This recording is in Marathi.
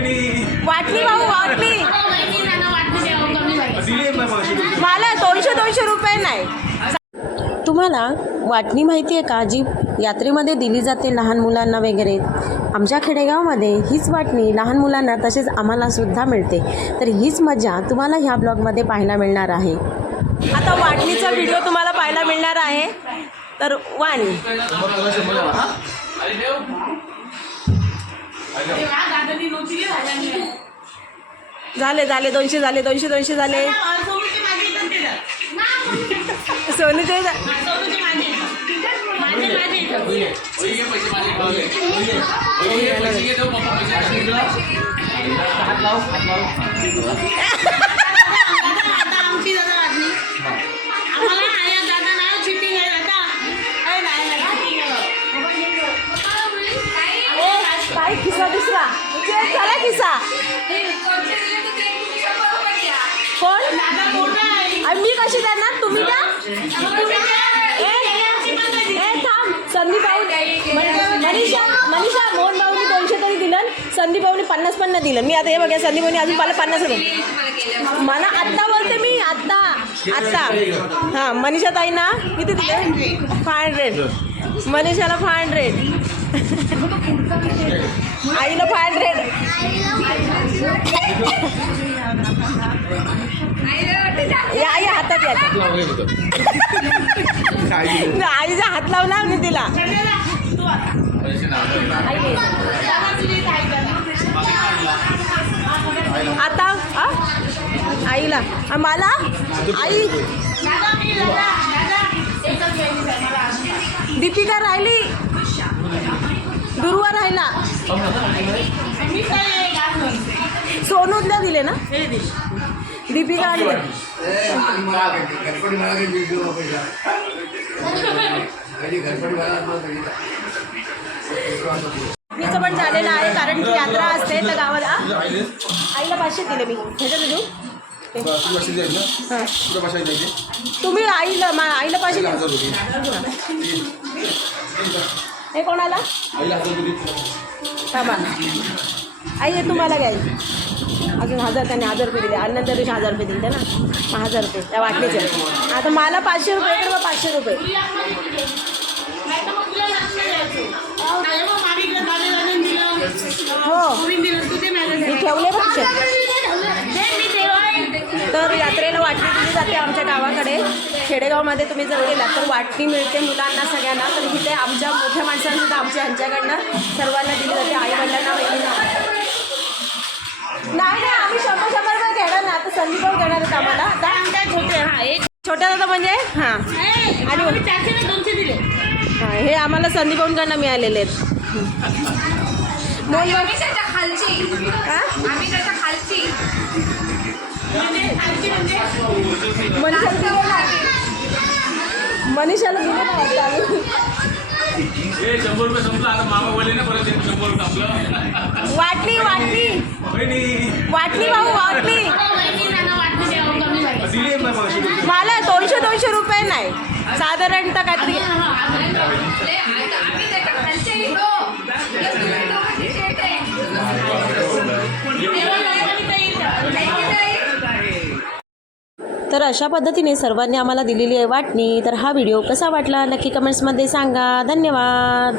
वाटली. भाऊ वाटली. मला दोनशे दोनशे रुपये नाही. तुम्हाला वाटणी माहिती आहे का जी यात्रेमध्ये दिली जाते लहान मुलांना वगैरे? आमच्या खेडेगावमध्ये हीच वाटणी लहान मुलांना तसेच आम्हाला सुद्धा मिळते. तर हीच मजा तुम्हाला ह्या ब्लॉगमध्ये पाहायला मिळणार आहे. आता वाटणीचा व्हिडिओ तुम्हाला पाहायला मिळणार आहे. तर वन झाले झाले दोनशे झाले दोनशे दोनशे झाले. सोनूचे काय किस्सा दुसरा चेक झाला किस्सा. कोण? आणि मी कशी देणार? तुम्ही द्या. संदीप मनीषा मनीषा मोहन भाऊनी दोनशे तरी दिलं संदीप भाऊनी पन्नास पन्नास दिलं. मी आता हे बघा संदीप भाऊनी अजून मला पन्नास दिलं. मला आत्ता बोलते मी आत्ता. आत्ता. हां मनीषा ताई ना किती दिले? फाय हंड्रेड मनीषाला फाय हंड्रेड आईला फाय हंड्रेड आई हातात या. आईचा हात लावला मी तिला. आता? आईला. मला? आई? दीपिका राहिली. राहिला. सोनूला दिले ना? दीपिका आणि मीचं पण झालेलं आहे कारण की यात्रा असते तर गावाला. आईला पाचशे दिले मी. ह्याच्यात देऊ? तुम्ही आईला आईला पाचशे हे कोणाला? थांबा. आई हे तुम्हाला घ्यायची. अजून हजार त्याने हजार रुपये दिले. आणि नंतर दिवशी हजार रुपये दिले ना. मग हजार रुपये त्या वाटणीचे. आता मला पाचशे रुपये तर मग पाचशे रुपये. हो. मी ठेवले बघ. तर यात्रेला वाटणी दिली जाते आमच्या गावाकडे. खेडेगावमध्ये तुम्ही जर गेलात तर वाटणी मिळते मुलांना सगळ्यांना. तर इथे आमच्या मोठ्या माणसांना सुद्धा आमच्या ह्यांच्याकडनं सर्वांना दिली जाते. आई वडिलांना बहिणींना नाही नाही आम्ही शंभर शंभर रुपये घेणार ना. आता संदीप भाऊ देणार आहेत आम्हाला. आता छोट्या दादा म्हणजे? हां. आणि हां हे आम्हाला संदीप भाऊंकडनं मिळालेले आहेत. खालची? हा? आम्ही त्याच्या खालची? मनीषाला दिले शंभर रुपये संपला. आता मामा बोलले ना परत शंभर रुपये आपलं. वाटली वाटली. वाटली भाऊ वाटली. मला दोनशे दोनशे रुपये नाही. साधारणतः काहीतरी तर अशा पद्धतीने सर्वांनी आम्हाला दिलेली आहे वाटणी. तर हा व्हिडिओ कसा वाटला नक्की कमेंट्समध्ये सांगा. धन्यवाद.